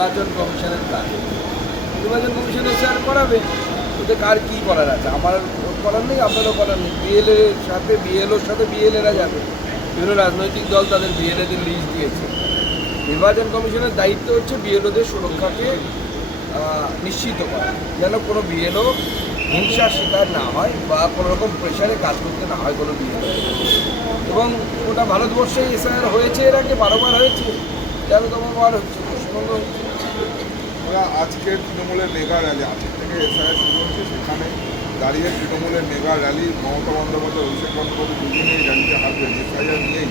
নির্বাচন কমিশনের কাজ নির্বাচন কমিশন এসে আর করাবে ওদের কার কী করার আছে আমার করার নেই আপনারও করার নেই বিএলএর সাথে বিএলওর সাথে বিএলএরা যাবে বিভিন্ন রাজনৈতিক দল তাদের বিএলএদের লিস্ট দিয়েছে নির্বাচন কমিশনের দায়িত্ব হচ্ছে বিএলওদের সুরক্ষাকে নিশ্চিত করা যেন কোনো বিএলও হিংসার শিকার না হয় বা কোনো রকম প্রেশারে কাজ করতে না হয় কোনো বিএলও এবং ওটা ভারতবর্ষে এসআইআর হয়েছে এর আগে বারোবার হয়েছে তেরোতম বার হচ্ছে ওরা আজকে তৃণমূলের মেগা র্যালি আজকের থেকে এসআই শুরু হচ্ছে সেখানে দাঁড়িয়ে তৃণমূলের মেগা র্যালি মমতা বন্দ্যোপাধ্যায় অভিষেক বন্দ্যোপাধ্যায় দুজনেই র্যালিতে হারবেন এসআইআর নিয়েই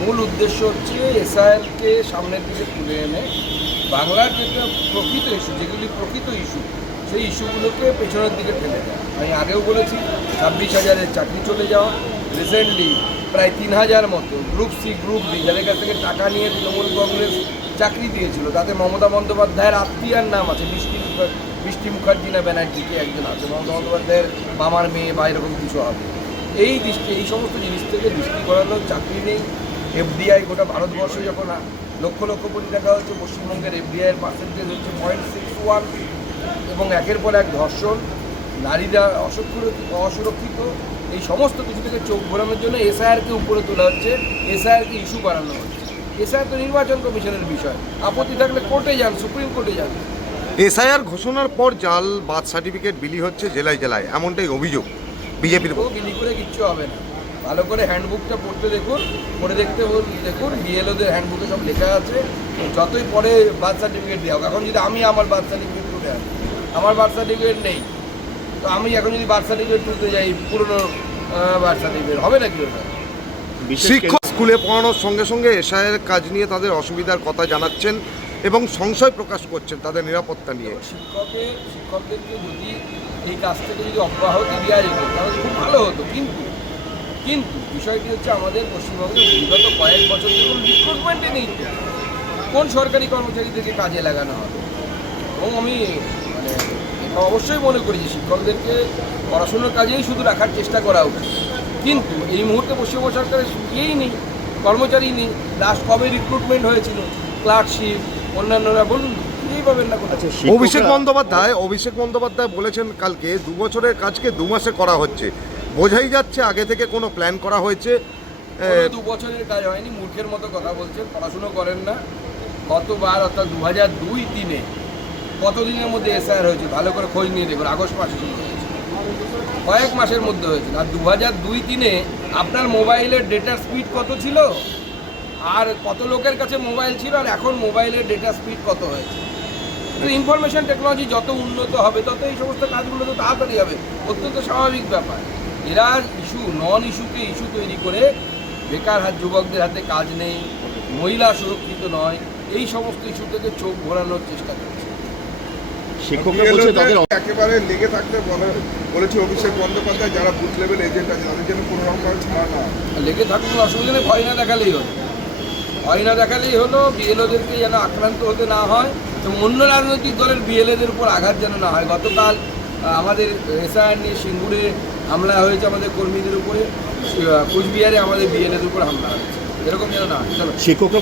মূল উদ্দেশ্য হচ্ছে এসআইআরকে সামনের দিকে তুলে এনে বাংলার যেটা প্রকৃত ইস্যু যেগুলি প্রকৃত ইস্যু সেই ইস্যুগুলোকে পেছনের দিকে ঠেলে দেয় আমি আগেও বলেছি ছাব্বিশ হাজারের চাকরি চলে যাওয়া রিসেন্টলি প্রায় তিন হাজার মতো গ্রুপ সি গ্রুপ বি যাদের কাছ থেকে টাকা নিয়ে তৃণমূল কংগ্রেস চাকরি দিয়েছিল তাতে মমতা বন্দ্যোপাধ্যায়ের আত্মীয়ার নাম আছে বৃষ্টি বৃষ্টি মুখার্জি না ব্যানার্জিকে একজন আছে মমতা বন্দ্যোপাধ্যায়ের মামার মেয়ে বা এরকম কিছু হবে এই দৃষ্টি এই সমস্ত জিনিস থেকে দৃষ্টি করানো চাকরি নেই এফডিআই গোটা ভারতবর্ষ যখন লক্ষ লক্ষ কোটি টাকা হচ্ছে পশ্চিমবঙ্গের এফডিআইয়ের পার্সেন্টেজ হচ্ছে পয়েন্ট সিক্স ওয়ান এবং একের পর এক ধর্ষণ নারীরা অসুরক্ষিত অসুরক্ষিত এই সমস্ত কিছু থেকে চোখ ঘোরানোর জন্য এসআইআরকে উপরে তোলা হচ্ছে এসআইআরকে ইস্যু বাড়ানো হচ্ছে এসআইআর তো নির্বাচন কমিশনের বিষয় আপত্তি থাকলে কোর্টে যান সুপ্রিম কোর্টে যান এসআইআর ঘোষণার পর জাল বার্থ সার্টিফিকেট বিলি হচ্ছে জেলায় জেলায় এমনটাই অভিযোগ বিজেপির বিলি করে কিচ্ছু হবে না ভালো করে হ্যান্ডবুকটা পড়তে দেখুন পড়ে দেখতে দেখুন বিএলওদের হ্যান্ডবুকে সব লেখা আছে যতই পরে বার্থ সার্টিফিকেট দেওয়া এখন যদি আমি আমার বার্থ সার্টিফিকেট করে আসি আমার বার্থ সার্টিফিকেট নেই তো আমি এখন যদি বার্থ সার্টিফিকেট তুলতে যাই পুরনো বার্থ সার্টিফিকেট হবে নাকি ওটা শিক্ষক স্কুলে পড়ানোর সঙ্গে সঙ্গে এসআইয়ের কাজ নিয়ে তাদের অসুবিধার কথা জানাচ্ছেন এবং সংশয় প্রকাশ করছেন তাদের নিরাপত্তা নিয়ে শিক্ষকের শিক্ষকদেরকে যদি এই কাজ থেকে যদি অব্যাহতি দেওয়া যেত তাহলে খুব ভালো হতো কিন্তু কিন্তু বিষয়টি হচ্ছে আমাদের পশ্চিমবঙ্গে বিগত কয়েক বছর ধরে কোনো রিক্রুটমেন্টই নেই কোন সরকারি কর্মচারীদেরকে কাজে লাগানো হবে এবং আমি মানে অবশ্যই মনে করি যে শিক্ষকদেরকে পড়াশুনোর কাজেই শুধু রাখার চেষ্টা করা উচিত কিন্তু এই মুহূর্তে পশ্চিমবঙ্গ সরকারের ইয়েই নেই কর্মচারী নেই লাস্ট কবে রিক্রুটমেন্ট হয়েছিল ক্লার্কশিপ অন্যান্যরা বলুন আচ্ছা, অভিষেক বন্দ্যোপাধ্যায় অভিষেক বন্দ্যোপাধ্যায় বলেছেন কালকে দু বছরের কাজকে দু মাসে করা হচ্ছে বোঝাই যাচ্ছে আগে থেকে কোনো প্ল্যান করা হয়েছে দু বছরের কাজ হয়নি মূর্খের মতো কথা বলছেন পড়াশুনো করেন না গতবার অর্থাৎ দু হাজার দুই তিনে কতদিনের মধ্যে এসআইআর হয়েছে ভালো করে খোঁজ নিয়ে দেখুন আগস্ট মাসে শুরু হয়েছে কয়েক মাসের মধ্যে হয়েছে আর দু হাজার দুই তিনে আপনার মোবাইলের ডেটা স্পিড কত ছিল আর কত লোকের কাছে মোবাইল ছিল আর এখন মোবাইলের ডেটা স্পিড কত হয়েছে ইনফরমেশন টেকনোলজি যত উন্নত হবে তত এই সমস্ত কাজগুলো তো তাড়াতাড়ি হবে অত্যন্ত স্বাভাবিক ব্যাপার এরা ইস্যু নন ইস্যুকে ইস্যু তৈরি করে বেকার হাত যুবকদের হাতে কাজ নেই মহিলা সুরক্ষিত নয় এই সমস্ত ইস্যু থেকে চোখ ঘোরানোর চেষ্টা করছে শিক্ষকরা বলছে তাদের একেবারে লেগে থাকতে বলেছে অভিষেক বন্দ্যোপাধ্যায় যারা বুথ লেভেল এজেন্ট আছে তাদের জন্য কোনো রকম ছাড়া লেগে থাকতে অসুবিধা নেই ভয় না দেখালেই হলো ভয় না দেখালেই হলো বিএলওদেরকে যেন আক্রান্ত হতে না হয় এবং অন্য রাজনৈতিক দলের বিএলএদের উপর আঘাত যেন না হয় গতকাল আমাদের রেসায়ন নিয়ে সিঙ্গুরে হামলা হয়েছে আমাদের কর্মীদের উপরে কোচবিহারে আমাদের বিএলএদের উপর হামলা হয়েছে এরকম যেন না চলো শিক্ষকরা